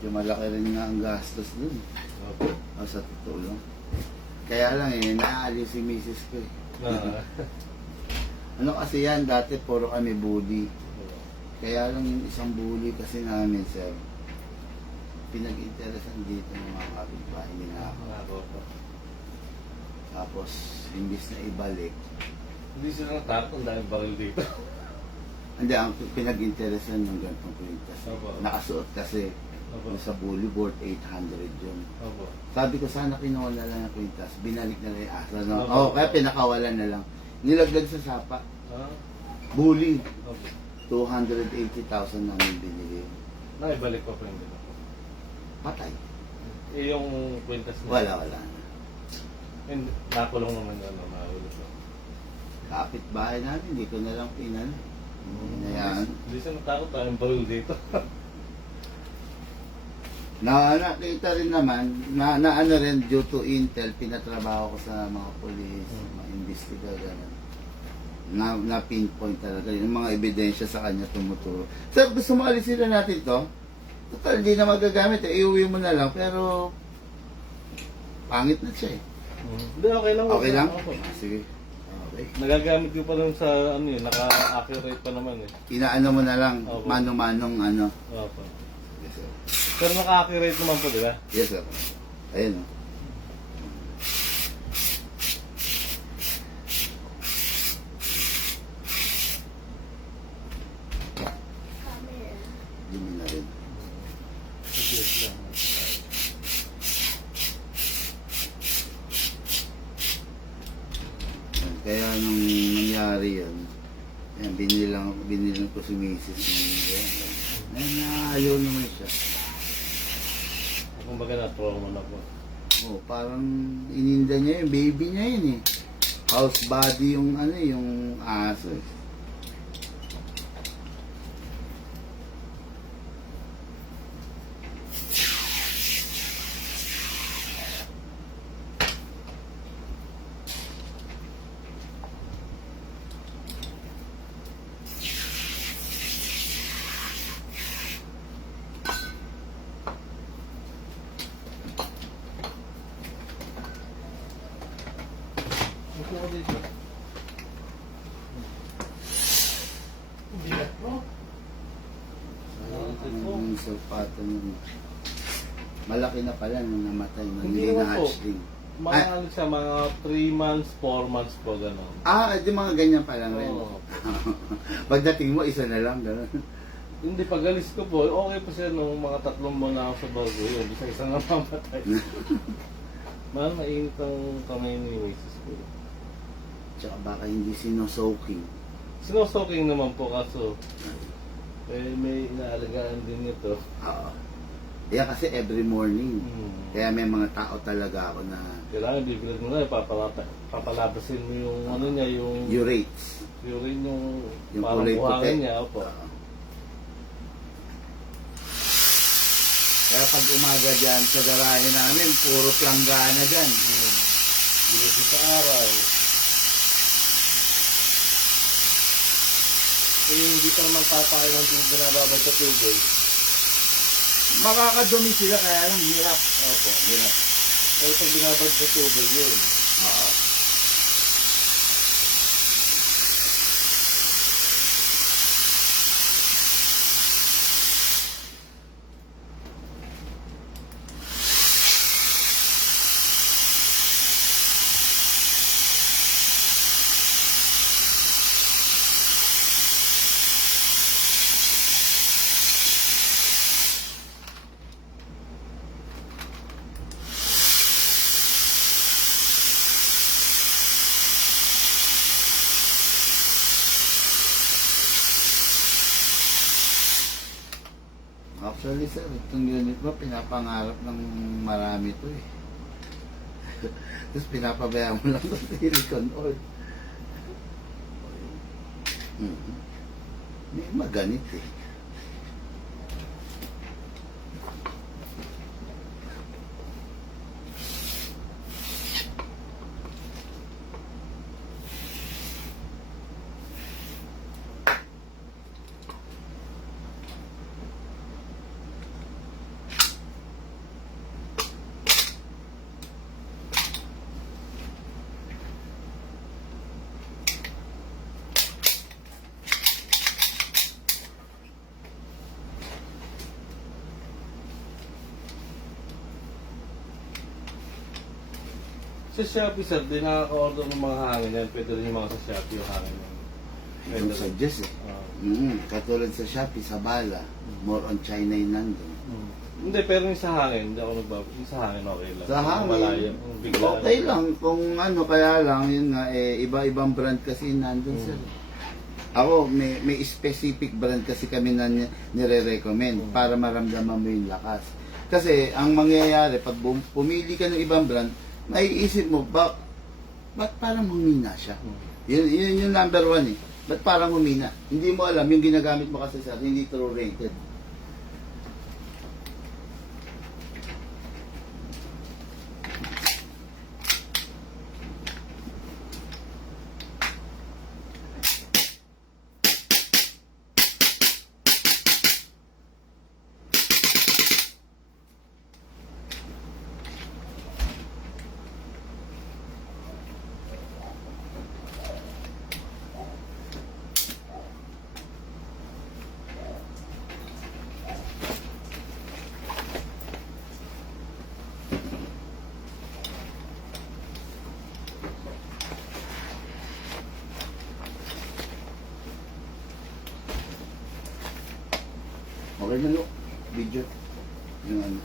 medyo malaki rin nga ang gastos dun. Opo. Sa totoo lang. Kaya lang naaalis si misis ko eh. Ano kasi yan, dati puro kami bully. Kaya lang yung isang bully kasi namin, sir, pinag-interesan dito ng mga kapitbahay nila ako. Tapos, imbis na ibalik, Hindi sila natakot, ang daming baril dito. hindi, ang pinag-interesan yung gantong kwintas. Opo. Nakasuot kasi Opo. yung sa bully board, 800 yun. Opo. Sabi ko, sana kinuha na lang yung kwintas, binalik na lang yung asa. No? Opo. Kaya pinakawalan na lang. Nilaglag sa sapa. Ah, Bully. opo. 280,000 namin binili. Naibalik pa po yung dito. Patay. Eh, yung kwintas niya. Wala. Hindi, nakulong naman yun, mahulog ko. Kapit-bahay namin, hindi ko na lang pinano. Hinayaan. Hindi siya natakot, daming baril dito. Nakita rin naman, na ano rin, due to intel, pinatrabaho ko sa mga polis, mga investiga, gano'n. Na pinpoint talaga, yung mga ebidensya sa kanya tumuturo. Sir, gusto mo alisin na natin to? Total, hindi na magagamit, iuwi mo na lang, pero pangit na siya eh. Hindi, okay lang. Okay lang? Opo. Sige. Okay. Nagagamit ko pa rin sa ano yun, naka-accurate pa naman eh. Inaano mo na lang, Opo. mano-manong ano. Opo. Yes, sir. Pero naka-accurate naman po, di ba? Yes, sir. Ayun. Dumi na rin. Accurate lang. Kaya nung nangyari yun, yan, binilang ko si Mrs. Ayaw naman siya. Kumbaga na-trauma na po. Oh, parang ininda niya yung baby niya yun eh. House body yung ano yung aso eh. Ito ko dito. Bigat mo. Yung sulfato nun. Malaki na pala nung namatay nung Hindi hindi naman na po. hatchling. Mga ano siya, mga 3 months, 4 months po, gano'n. Di mga ganyan pa lang rin. Oo. Pagdating mo, isa na lang. Gano'n. Hindi, pag-alis ko po, okay pa siya nung mga 3 buwan na ako sa bago yun. Isa nga mamatay. Mahal, mainit ang kamay ni Mrs. ko. Tsaka baka hindi sinosoaking. Sinosoking naman po kaso, may inaalagaan din ito. Oo. Yan kasi every morning. Hmm. Kaya may mga tao talaga ako na Kailangan bibilad mo na, papalabasin mo yung ano niya, yung urates. urine Yung parang kulay buhangin puti. niya. Opo. Oo. Kaya pag umaga dyan sa garahe namin, puro planggana dyan. Bilad sa araw. Eh, hindi pa naman tapayo ng binababad sa tubig. Makakadumi sila kaya lang hirap. Opo. Hirap. Pero pag binabad sa tubig yun. Oo. Actually, sir, itong unit mo, pinapangarap ng marami to eh. Tapos pinapabayaan mo lang sa silicone oil. May maganit eh. Sa Shopee, sir, di nakaka-order ng mga hangin yan. Pwede rin yung mga sa Shopee yung hangin yan. Yung suggest eh. Katulad sa Shopee, sa Bala, more on China yung nandun. Hindi, pero yung sa hangin, hindi ako nagbabalik. Yung sa hangin, okay lang. Sa hangin, Malaya. Bigla, okay lang. Kung ano, kaya lang, yun nga, iba-ibang brand kasi nandun sir. Ako, may specific brand kasi kami na nire-recommend para maramdaman mo yung lakas. Kasi, ang mangyayari, pag pumili ka ng ibang brand, maiisip mo, ba't parang humina siya? Yun yung number one eh. Ba't parang humina? Hindi mo alam, yung ginagamit mo kasi sir, hindi true rated. Okay na no? Video. Yung ano.